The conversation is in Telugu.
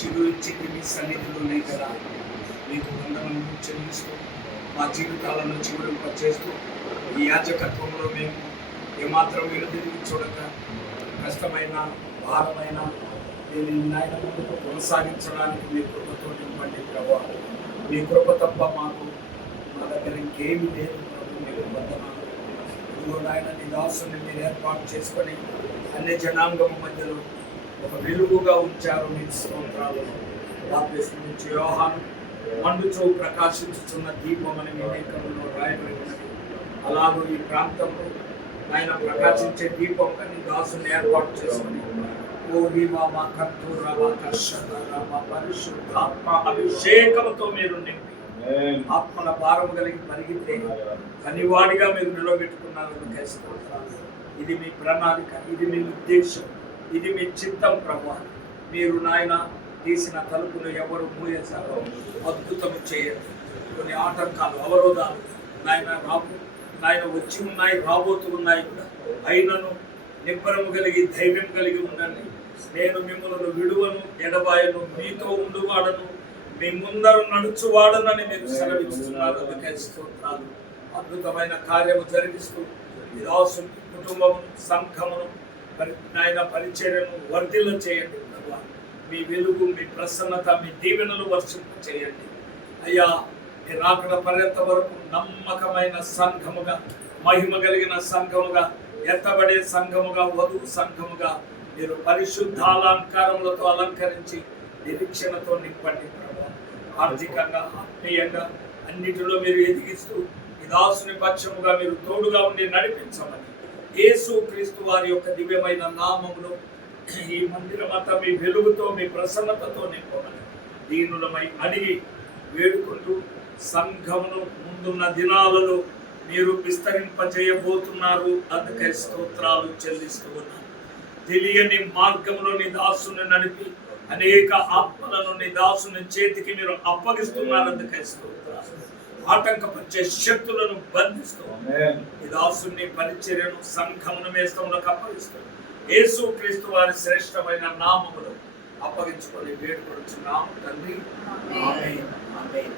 చిగురించింది మీ సన్నిధిలోనే కదా. మీకు వందనం చెల్లిస్తూ మా జీవితాలను చిగురింపచేస్తూ ఈ యాజకత్వంలో మేము ఏమాత్రం వెనుదిరిగి చూడక కష్టమైన భారమైన దీన్ని నాయన ముందుకు కొనసాగించడానికి మీ కృపతో నింపండి ప్రభావ. మీ కృప తప్ప మాకు మా దగ్గర ఇంకేమీ లేదు ప్రభు. మీకు వందనాలు. ఇదిగో నాయన నీ దాసుని మీరు ఏర్పాటు చేసుకొని అన్ని జనాంగం మధ్యలో ఒక వెలుగుగా ఉంచారు. మీకు స్తోత్రాలు. బాప్తిస్మం నుంచి యోహాను మండుచూ ప్రకాశించుతున్న దీపం అని మీ లేఖనంలో రాయబడి ఉన్నది. అలాగూ ఈ ప్రాంతంలో ఆయన ప్రకాశించే దీపంగా నీ దాసుని ఏర్పాటు చేసుకుని పరిశుద్ధాత్మ అభిషేకంతో మీరు నింపి ఆత్మల భారం కలిగి పరిగితే కనివాడిగా మీరు నిలబెట్టుకున్నారు. ఇది మీ ప్రణాళిక, ఇది మీ ఉద్దేశం, ఇది మీ చిత్తం ప్రభు. మీరు నాయన తీసిన తలుపులు ఎవరు మూయేశారో అద్భుతం చేయండి. కొన్ని ఆటంకాలు అవరోధాలు నాయన వచ్చి ఉన్నాయి, రాబోతూ ఉన్నాయి కూడా. అయినను నిబ్బరము కలిగి ధైర్యం కలిగి ఉండండి. నేను మిమ్మల్ని విడువను, ఎడబాయను, మీతో ఉండువాడను, మీ ముందరు నడుచువాడనని మీరు సెలవిస్తున్నారు. స్తోత్రాలు. అద్భుతమైన కార్యము జరిగిస్తూ ఈ దాసుని కుటుంబము, సంఘమును నాయన పరిచర్యను వర్ధిల్ల చేయండి ప్రభు. మీ వెలుగు, మీ ప్రసన్నత, మీ దీవెనలు వర్షింప చేయండి అయ్యా. మీరు రాకడ పర్యంత వరకు నమ్మకమైన సంఘముగా, మహిమ కలిగిన సంఘముగా, ఎత్తబడే సంఘముగా, వధువు సంఘముగా మీరు పరిశుద్ధాలంకారములతో అలంకరించి నిరీక్షణతో నింపండి ప్రభు. ఆర్థికంగా, ఆత్మీయంగా అన్నిటిలో మీరు ఎదిగిస్తూ ఈ దాసుని పక్షముగా మీరు తోడుగా ఉండి నడిపించమని యేసు క్రీస్తు వారి యొక్క దివ్యమైన నామములో ఈ మందిరమంతా మీ వెలుగుతో, మీ ప్రసన్నతతో నింపమని దీనులమై అడిగి వేడుకుంటూ సంఘమును ముందున్న దినాలలో మీరు విస్తరింపజేయబోతున్నారు. అందుకై స్తోత్రాలు చెల్లిస్తూ ఉన్నాను. తెలియని మార్గంలో నీ దాసుని నడిపి అనేక ఆత్మలను నీ దాసుని చేతికి మీరు అప్పగిస్తున్నారు. అందుకై స్తోత్రాలు. ఆటంకపరిచే శక్తులను బంధిస్తూ ఈ దాసుని పరిచర్యను, సంఘమును మేస్తములకు అప్పగిస్తూ యేసు క్రీస్తు వారి శ్రేష్టమైన నామములు అప్పగించుకొని వేడుకొనుచున్నాము తండ్రి. ఆమేన్. ఆమేన్.